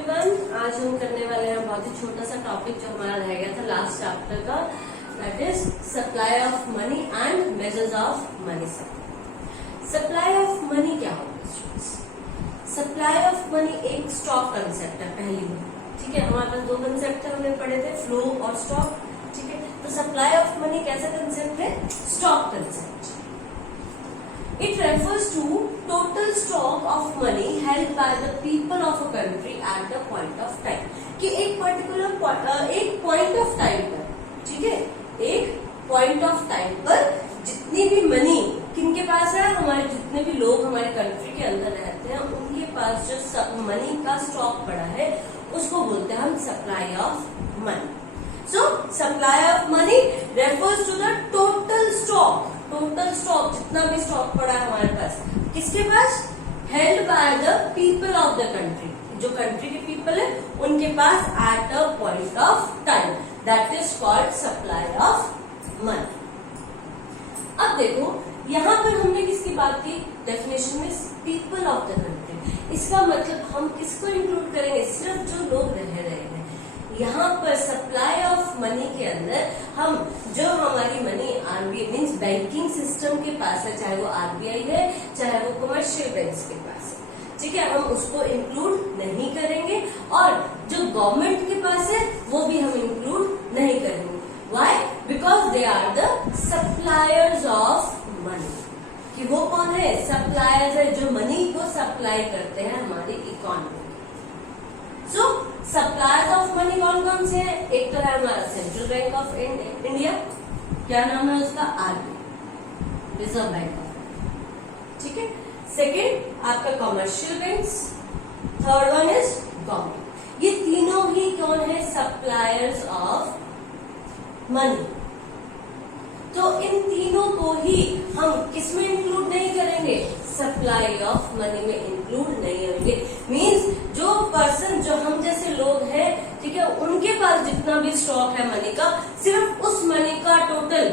Everyone, आज हम करने वाले हैं बहुत ही छोटा सा टॉपिक जो हमारा रह गया था लास्ट चैप्टर का, that is supply of money and measures of money supply. Supply of money क्या होगा? सप्लाई ऑफ मनी एक स्टॉक कंसेप्ट है पहली बार, ठीक है। हमारे पास दो कंसेप्ट हमने पढ़े थे, फ्लो और स्टॉक, ठीक है। तो सप्लाई ऑफ मनी कैसा कंसेप्ट है? Stock concept. It refers to total stock of money held by the people of a country at the point of time। कि एक पर्टिकुलर एक पॉइंट ऑफ टाइम पर, ठीक है, एक पॉइंट ऑफ टाइम पर जितनी भी मनी किनके पास है, हमारे जितने भी लोग हमारे कंट्री के अंदर रहते हैं उनके पास जो सब मनी का स्टॉक पड़ा है उसको बोलते हैं हम supply of money. So supply of money refers to the total stock, total stock जितना भी स्टॉक पड़ा है हमारे पास, किसके पास? Held by the people of the country, जो कंट्री के पीपल है उनके पास at a point of time, that is called supply of money. अब देखो यहाँ पर हमने किसकी बात की डेफिनेशन में? People of the country. इसका मतलब हम किसको इंक्लूड करेंगे? सिर्फ जो लोग रह रहे हैं। यहाँ पर सप्लाई ऑफ मनी के अंदर हम जो हमारी money RBI means banking system के पास है, चाहे वो आरबीआई है चाहे वो कमर्शियल बैंक्स के पास है, ठीक है, हम उसको इंक्लूड नहीं करेंगे। और जो गवर्नमेंट के पास है वो भी हम इंक्लूड नहीं करेंगे। Why? Because they are the suppliers of money. कि वो कौन है? सप्लायर्स है, जो मनी को सप्लाई करते हैं हमारी economy. So suppliers of money कौन कौन से हैं? एक तो है हमारा सेंट्रल बैंक ऑफ इंडिया, क्या नाम है उसका? RBI, reserve bank of India, ठीक है। सेकंड आपका commercial banks, third one is government. ये तीनों ही कौन है? Suppliers of money. तो इन तीनों को ही हम किसमें इंक्लूड नहीं करेंगे? सप्लाई ऑफ मनी में इंक्लूड नहीं होंगे। मींस जो पर्सन, जो हम जैसे लोग हैं, ठीक है, उनके पास जितना भी स्टॉक है मनी का, सिर्फ उस मनी का टोटल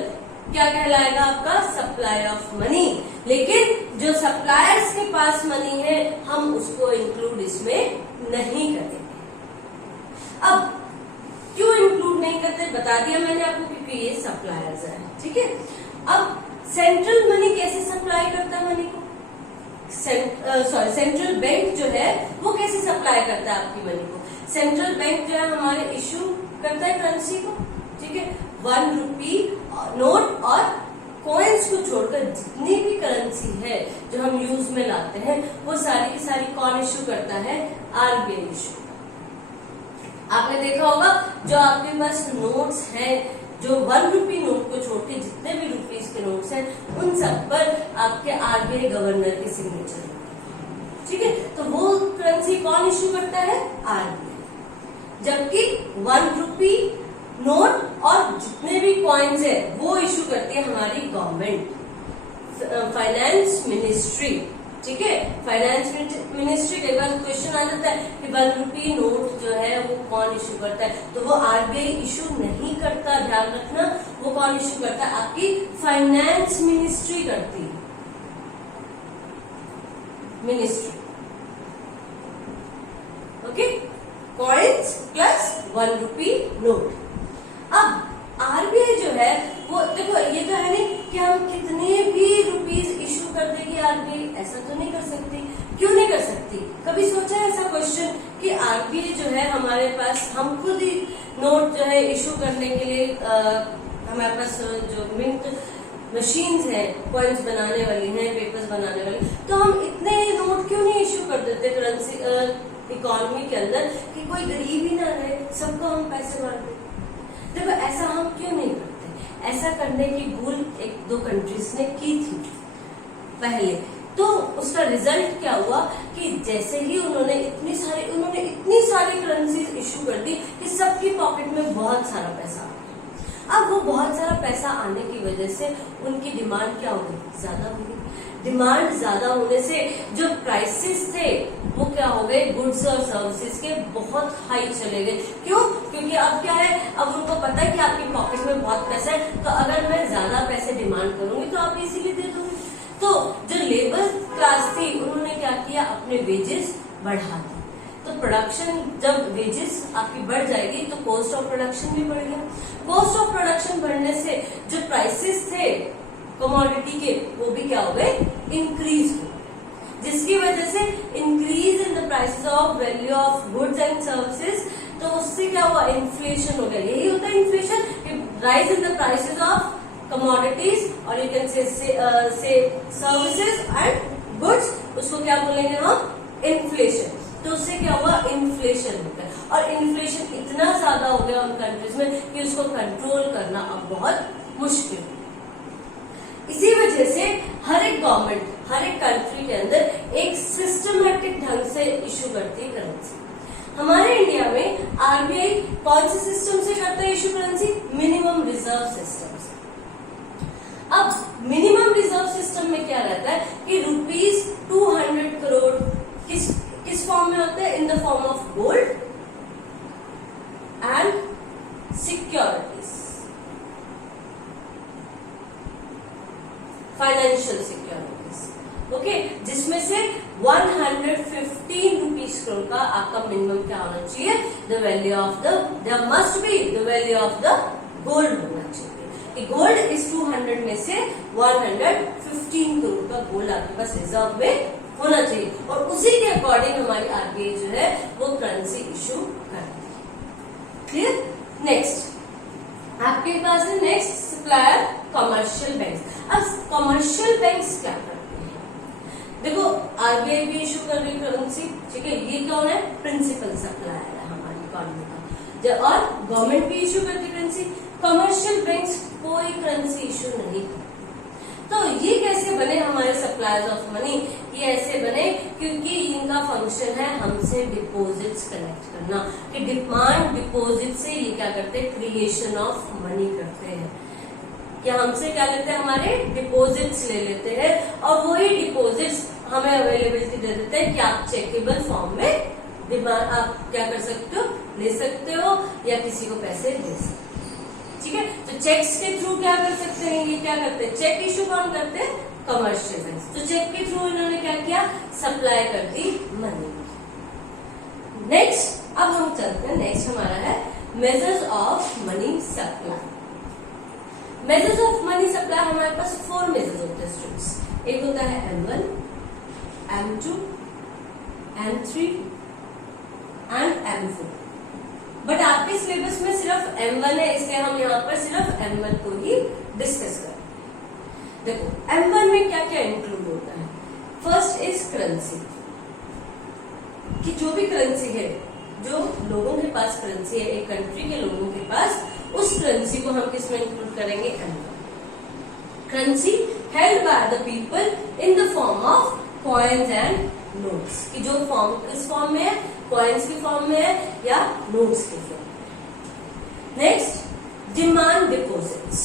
क्या कहलाएगा? आपका सप्लाई ऑफ मनी। लेकिन जो सप्लायर्स के पास मनी है हम उसको इंक्लूड इसमें नहीं करेंगे। अब क्यों इंक्लूड नहीं करते बता दिया मैंने आपको, क्योंकि ये सप्लायर्स है, ठीक है। अब सेंट्रल मनी कैसे सप्लाई करता है मनी को? सेंट्रल बैंक जो है वो कैसे सप्लाई करता है आपकी मनी को? सेंट्रल बैंक जो है हमारे इश्यू करता है करेंसी को, ठीक है। 1 रुपी नोट और कॉइन्स को छोड़कर जितनी भी करेंसी है जो हम यूज में लाते हैं वो सारी की सारी कौन इश्यू करता है? RBI issue. आपने देखा होगा जो आपके पास नोट्स हैं, जो 1 रुपी नोट को छोड़ के जितने भी रुपीज के नोट्स हैं उन सब पर आपके आरबीआई गवर्नर की सिग्नेचर है, ठीक है। तो वो करेंसी कौन इश्यू करता है? आरबीआई। जबकि 1 रुपी नोट और जितने भी कॉइन्स है वो इश्यू करती है हमारी गवर्नमेंट, फाइनेंस मिनिस्ट्री, ठीक है। Finance ministry. कई बार क्वेश्चन आ जाता है कि 1 रुपी नोट जो है वो कौन इश्यू करता है? तो वो आरबीआई इश्यू नहीं करता, ध्यान रखना। वो कौन इश्यू करता है? आपकी फाइनेंस मिनिस्ट्री करती है, ministry, okay. Coins plus 1 rupee note. अब आरबीआई जो है वो देखो, ये तो है नहीं कि हम कितने भी रुपीज इश्यू कर देगी आरबीआई, ऐसा तो नहीं कर सकती। क्यों नहीं कर सकती? कभी सोचा है ऐसा क्वेश्चन कि आरबीआई जो है हमारे पास, हम खुद ही नोट जो है इश्यू करने के लिए हमारे पास जो मिंट मशीन्स है, कॉइन्स बनाने वाली हैं, पेपर्स बनाने वाली, तो हम इतने नोट क्यों नहीं इश्यू कर देते करेंसी इकोनॉमी के अंदर कि कोई गरीब ही ना रहे, सबको हम पैसे बांट दें। देखो ऐसा हम क्यों नहीं करते? ऐसा करने की भूल 1-2 कंट्रीज ने की थी पहले। तो उसका रिजल्ट क्या हुआ कि जैसे ही उन्होंने इतनी सारी करेंसीज इश्यू कर दी कि सबकी पॉकेट में बहुत सारा पैसा आ गया। अब वो बहुत सारा पैसा आने की वजह से उनकी डिमांड क्या हो गई? ज्यादा हो गई। डिमांड ज्यादा होने से जो प्राइसेस थे वो क्या हो गए? गुड्स और सर्विसेज के बहुत हाई चले गए। क्यों? क्योंकि अब क्या है, अब उनको पता है कि आपकी पॉकेट में बहुत पैसा है, तो अगर मैं ज्यादा पैसे डिमांड करूंगी तो आप इसीलिए दे दोगे। तो जो लेबर क्लास थी उन्होंने क्या किया? अपने वेजेस बढ़ा दी। तो प्रोडक्शन जब वेजेस आपकी बढ़ जाएगी तो कॉस्ट ऑफ प्रोडक्शन भी बढ़ गया। कॉस्ट ऑफ प्रोडक्शन बढ़ने से जो प्राइसेस थे कमोडिटी के वो भी क्या हो गए, इंक्रीज हो, जिसकी वजह से increase in the prices of value of goods and services, तो उससे क्या हुआ, इन्फ्लेशन हो गया। यही होता है inflation, rise in the prices of commodities और you can say services and goods, उसको क्या बोलेंगे हम, इन्फ्लेशन। तो उससे क्या हुआ, इन्फ्लेशन हो गया और इन्फ्लेशन इतना ज्यादा हो गया उन कंट्रीज में कि उसको कंट्रोल करना अब बहुत मुश्किल। इसी वजह से हर एक गवर्नमेंट हर एक कंट्री के अंदर एक सिस्टमेटिक ढंग से इशू करती है करेंसी। हमारे इंडिया में आरबीआई कौन से सिस्टम से करता है issue currency, minimum reserve system से। अब मिनिमम रिजर्व सिस्टम में क्या रहता है कि ₹200 करोड़ किस फॉर्म में होते हैं, in the form of gold and securities, financial securities, okay, जिसमें से 115 रुपीज करोड़ का आपका मिनिमम क्या होना चाहिए, the value of the, there must be the value of the gold होना चाहिए। गोल्ड इस 200 में से 115 करोड़ का गोल्ड आपके पास रिजर्व में होना चाहिए और उसी के अकॉर्डिंग हमारी आरबीआई जो है वो करेंसी इशू करती है। क्लियर। नेक्स्ट आपके पास है नेक्स्ट सप्लायर कमर्शियल बैंक्स। अब कमर्शियल बैंक्स क्या करते हैं, देखो आरबीआई भी इशू कर रही करेंसी, ठीक है, ये कौन है, प्रिंसिपल सप्लायर है हमारी इकोनॉमी का, और गवर्नमेंट भी इशू करती करेंसी, कमर्शियल बैंक्स कोई करेंसी इशू नहीं करते। तो ये कैसे बने हमारे सप्लायर्स ऑफ मनी, ये ऐसे बने क्योंकि इनका फंक्शन है हमसे डिपॉजिट्स कलेक्ट करना, कि डिमांड डिपॉजिट से ये क्या करते हैं, क्रिएशन ऑफ मनी करते हैं, कि हमसे क्या लेते हैं, हमारे डिपॉजिट्स ले लेते हैं और वही डिपॉजिट्स हमें अवेलेबिलिटी दे देते हैं कि आप चेकेबल फॉर्म में डिमांड आप क्या कर सकते हो, ले सकते हो या किसी को पैसे दे सकते हो, ठीक है। तो चेक्स के थ्रू क्या कर सकते हैं, ये क्या करते हैं, चेक इशू कौन करते हैं, कमर्शियल बैंक। तो चेक के थ्रू इन्होंने क्या किया, सप्लाई कर दी मनी। नेक्स्ट अब हम चलते हैं, नेक्स्ट हमारा है measures of money supply. Measures of money supply हमारे पास 4 मेजर्स होते हैं स्टूडेंट्स। एक होता है M1, M2, M3 and M4। But आपके सिलेबस में सिर्फ M1 है, इसलिए हम यहाँ पर सिर्फ M1 को ही डिस्कस करें। देखो M1 में क्या क्या इंक्लूड होता है। फर्स्ट इज करेंसी, कि जो भी करेंसी है, जो लोगों के पास करेंसी है, एक कंट्री के लोगों के पास, उस करेंसी को हम किस में इंक्लूड करेंगे, M1। Currency held by the people in the form of coins and notes, कि जो फॉर्म किस फॉर्म में है, कॉइन्स की फॉर्म में है या नोट्स की फॉर्म में। Next demand deposits.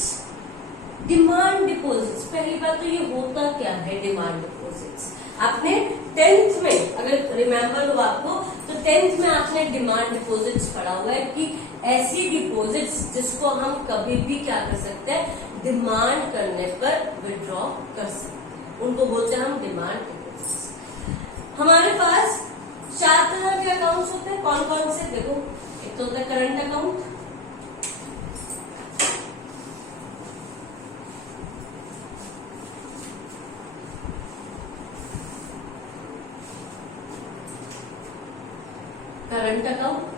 Demand deposits, पहली बात तो ये होता क्या है डिमांड डिपॉजिट्स, आपने 10th में अगर रिमेम्बर हो आपको, तो 10th में आपने डिमांड डिपॉजिट्स पढ़ा हुआ है कि ऐसी डिपॉजिट्स जिसको हम कभी भी क्या कर सकते हैं, डिमांड करने पर विड्रॉ कर सकते हैं, उनको बोलते हैं हम डिमांड डिपॉजिट्स। हमारे पास 4 तरह के अकाउंट्स होते हैं, कौन कौन से, देखो एक तो होता है current account, current account.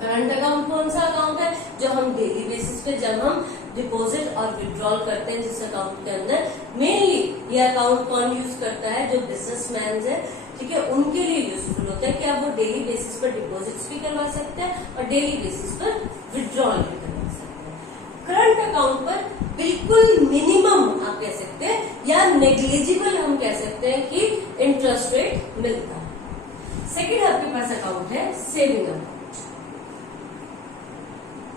Current account कौन सा अकाउंट है, जो हम डेली बेसिस पे जब हम डिपॉजिट और विड्रॉल करते हैं, जिस अकाउंट के अंदर मेनली ये अकाउंट कौन यूज करता है, जो बिजनेसमैन है, ठीक है, उनके लिए यूजफुल होता है कि आप वो डेली बेसिस पर डिपॉजिट्स भी करवा सकते हैं और डेली बेसिस पर विड्रॉल भी करवा सकते हैं। करंट अकाउंट पर बिल्कुल मिनिमम आप कह सकते हैं या नेग्लिजिबल हम कह सकते हैं कि इंटरेस्ट रेट मिलता है। सेकेंड आपके पास अकाउंट है सेविंग अकाउंट।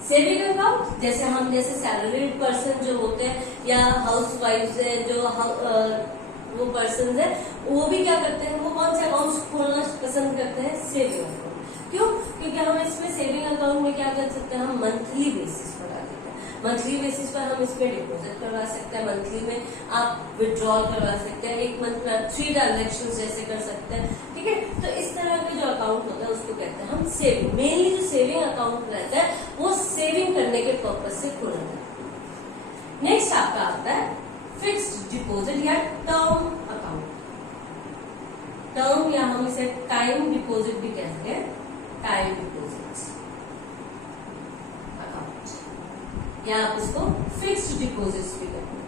सेविंग अकाउंट जैसे सैलरीड पर्सन जो होते हैं या हाउस वाइफ है, जो वो पर्सन है, वो भी क्या करते हैं, वो कौन से अकाउंट खोलना पसंद करते हैं, सेविंग अकाउंट। क्यों, क्योंकि हम इसमें सेविंग अकाउंट में क्या कर सकते हैं, हम मंथली बेसिस पर आ सकते हैं, मंथली बेसिस पर हम इसमें डिपॉजिट करवा सकते हैं, मंथली में आप विड्रॉल करवा सकते हैं, एक मंथ में आप 3 ट्रांजेक्शन जैसे कर सकते हैं, ठीक है। तो इस तरह का जो अकाउंट होता है उसको कहते हैं हम सेविंग। मेनली जो सेविंग अकाउंट रहता है वो सेविंग करने के पर्पज से खोला जाता है। नेक्स्ट आपका आता है फिक्स्ड डिपॉजिट या टर्म अकाउंट। टर्म या हम इसे टाइम डिपॉजिट भी कहते हैं, टाइम डिपॉजिट अकाउंट, या आप इसको फिक्स्ड डिपॉजिट भी कहते हैं।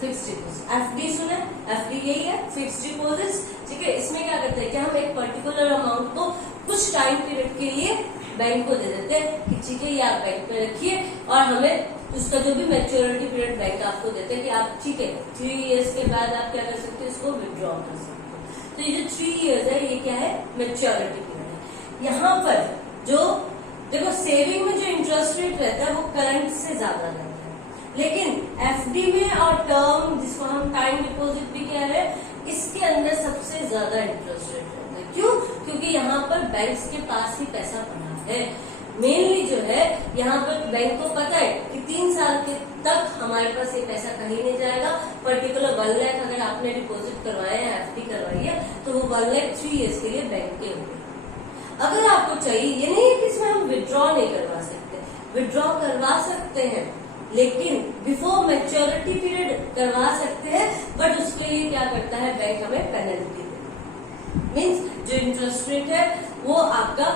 फिक्स्ड डिपॉजिट एफडी सुना, एफडी यही है, फिक्स्ड डिपॉजिट, ठीक है। इसमें क्या करते हैं कि हम एक पर्टिकुलर अमाउंट को कुछ टाइम पीरियड के लिए बैंक को दे देते हैं कि ठीक है ये आप बैंक में रखिए, और हमें उसका जो भी मैच्योरिटी पीरियड बैंक आपको देते हैं कि आप ठीक है 3 इयर्स के बाद आप क्या कर सकते हो, इसको विड्रॉ कर सकते हो। तो ये जो 3 इयर्स है ये क्या है, मैच्योरिटी पीरियड है। यहाँ पर जो देखो सेविंग में जो इंटरेस्ट रेट रहता है वो करंट से ज्यादा रहता है, लेकिन एफडी में और टर्म जिसको हम टाइम डिपॉजिट भी कह रहे हैं, इसके अंदर सबसे ज्यादा इंटरेस्ट रेट रहता है। क्यों? क्योंकि यहाँ पर बैंक्स के पास ही पैसा पड़ा है। मेनली जो है यहाँ पर बैंक को पता है कि 3 साल के तक हमारे पास ये पैसा कहीं नहीं जाएगा। पर्टिकुलर 1 लाख अगर आपने डिपॉजिट करवाया है, एफडी करवाई है, तो वो 1 लाख 3 इयर्स के लिए बैंक के होंगे। अगर आपको चाहिए, ये नहीं है कि इसमें हम विड्रॉ नहीं करवा सकते, विड्रॉ करवा सकते हैं, लेकिन बिफोर मैच्योरिटी पीरियड करवा सकते हैं, बट उसके लिए क्या करता है बैंक हमें पेनल्टी देता है। मीन्स जो इंटरेस्ट रेट है वो आपका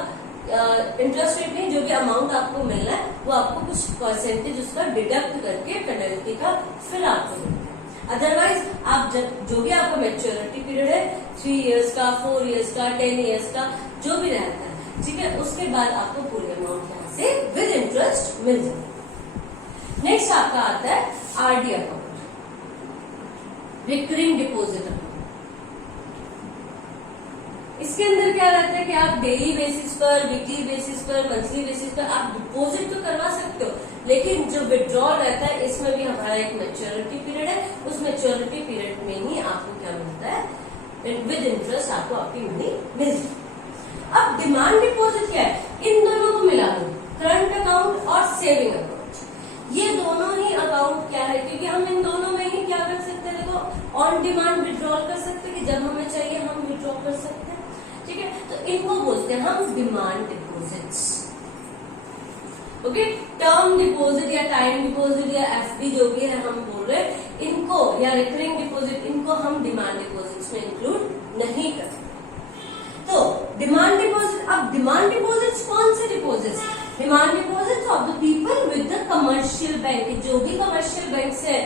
इंटरेस्ट रेट नहीं, जो भी अमाउंट आपको मिल रहा है वो आपको कुछ परसेंटेज उसका डिडक्ट करके पेनल्टी का फिर आपको मिलता है। अदरवाइज आप जब जो भी आपका मैच्योरिटी पीरियड है 3 इयर्स का, 4 इयर्स का, 10 इयर्स का जो भी रहता है, ठीक है, उसके बाद आपको पूरी अमाउंट यहाँ से विद इंटरेस्ट मिल जाएगी। नेक्स्ट आपका आता है RD account, recurring deposit account. इसके अंदर क्या रहता है कि आप डेली बेसिस पर, वीकली बेसिस पर, मंथली बेसिस पर आप डिपॉजिट तो करवा सकते हो, लेकिन जो विड्रॉल रहता है इसमें भी हमारा एक मैच्योरिटी पीरियड है, उस मैच्योरिटी पीरियड में ही आपको क्या मिलता है, विद इंटरेस्ट आपको आपकी मनी मिल जाती है। अब डिमांड डिपॉजिट क्या है, इन दोनों को मिला दो, करंट अकाउंट और सेविंग अकाउंट। ये दोनों ही अकाउंट क्या है, क्योंकि हम इन दोनों में ही क्या कर सकते हैं, देखो ऑन डिमांड विड्रॉल कर सकते हैं कि जब हमें चाहिए हम विड्रॉ कर सकते हैं, ठीक है। तो इनको बोलते हैं हम demand deposits. Okay, term deposit या टाइम डिपॉजिट या एफडी जो भी है हम बोल रहे हैं, इनको या रिकरिंग डिपॉजिट, इनको हम डिमांड डिपॉजिट्स में इंक्लूड नहीं करते। तो डिमांड डिपॉजिट, अब डिमांड डिपॉजिट्स कौन से deposits, demand deposits of the people with the commercial bank. जो भी कमर्शियल बैंक है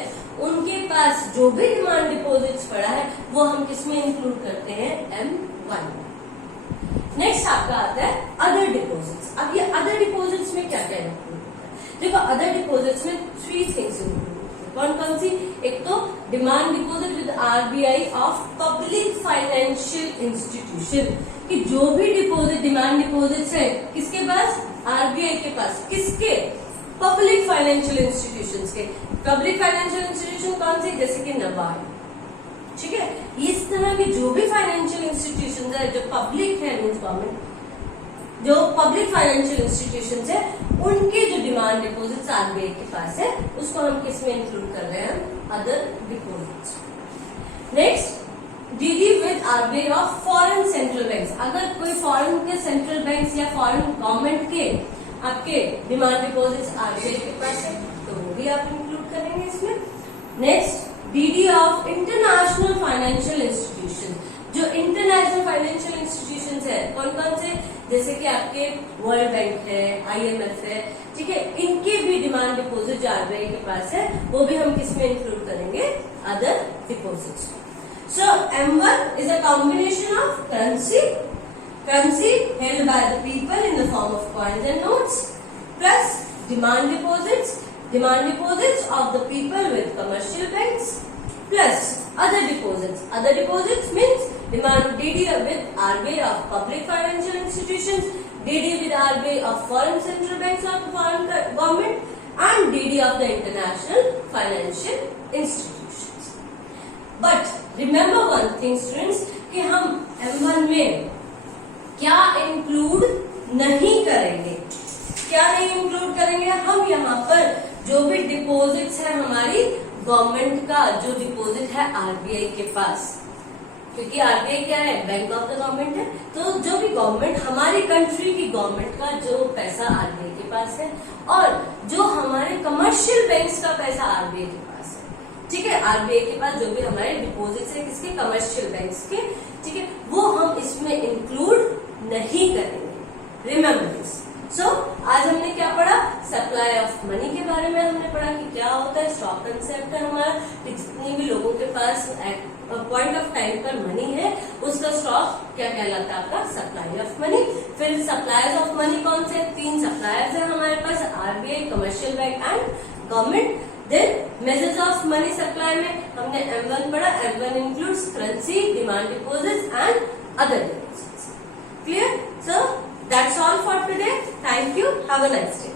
उनके पास जो भी डिमांड डिपॉजिट्स पड़ा है वो हम किसमें इंक्लूड करते हैं, M1। नेक्स्ट आपका आता है अदर डिपॉजिट्स। अब ये अदर डिपॉजिट्स में क्या क्या इंक्लूड होता है, देखो अदर डिपॉजिट्स में 3 थिंग्स इंक्लूड होती है। कौन कौन सी, एक तो demand deposit with RBI of public financial institution, कि जो भी डिपॉजिट डिमांड डिपॉजिट्स है किसके पास, आरबीआई के पास, किसके, पब्लिक फाइनेंशियल इंस्टीट्यूशंस के। पब्लिक फाइनेंशियल इंस्टीट्यूशन कौन सी, जैसे कि नाबार्ड, ठीक है। इस तरह के जो भी फाइनेंशियल इंस्टीट्यूशन है जो पब्लिक है, मीन्स गवर्नमेंट, जो पब्लिक फाइनेंशियल इंस्टीट्यूशन है उनके जो डिमांड डिपॉजिट्स आरबीआई के पास है उसको हम किसमें इंक्लूड कर रहे हैं, other deposits. Next DD with RBI of foreign central banks. अगर कोई फॉरेन के सेंट्रल बैंक्स या फॉरेन गवर्नमेंट के आपके डिमांड डिपॉजिट्स आरबीआई के पास है तो वो भी आप इंक्लूड करेंगे इसमें। Next DD of international financial institution, जो इंटरनेशनल फाइनेंशियल इंस्टीट्यूशंस है कौन कौन से, जैसे कि आपके वर्ल्ड बैंक है, IMF है, ठीक है, इनके भी डिमांड डिपॉजिट जो आरबीआई के पास है वो भी हम किसमें इंक्लूड करेंगे, other deposits. So M1 is a combination of currency held by the people in the form of coins and notes, plus demand deposits of the people with commercial banks, plus other deposits. Other deposits means demand DD with RBI of public financial institutions, DD with RBI of foreign central banks of foreign government, and DD of the international financial institutions. But remember one thing students, कि हम M1 में क्या include नहीं करेंगे, क्या नहीं include करेंगे हम यहाँ पर, जो भी डिपॉजिट्स है हमारी गवर्नमेंट का, जो डिपॉजिट है आरबीआई के पास, क्योंकि आरबीआई क्या है, बैंक ऑफ द गवर्नमेंट है, तो जो भी गवर्नमेंट, हमारी कंट्री की गवर्नमेंट का जो पैसा आरबीआई के पास है, और जो हमारे कमर्शियल बैंक्स का पैसा आरबीआई के पास है, ठीक है। आरबीआई के पास जो भी हमारे डिपॉजिट्स है किसके, कमर्शियल बैंक्स के, ठीक है, वो हम इसमें इंक्लूड नहीं करेंगे। Remember this. सो आज हमने क्या पढ़ा, सप्लाई ऑफ मनी के बारे में हमने पढ़ा कि क्या होता है, स्टॉक कंसेप्ट है हमारा, कि जितने भी लोगों के पास पॉइंट ऑफ टाइम पर मनी है उसका स्टॉक क्या कहलाता है, आपका सप्लाई ऑफ मनी। फिर सप्लायर्स ऑफ मनी कौन से, 3 सप्लायर्स है हमारे पास, RBI, commercial bank and government. Then measures of money supply में हमने M1 पढ़ा, M1 includes currency, demand deposits and other deposits. Clear? So that's all for today. Thank you, have a nice day.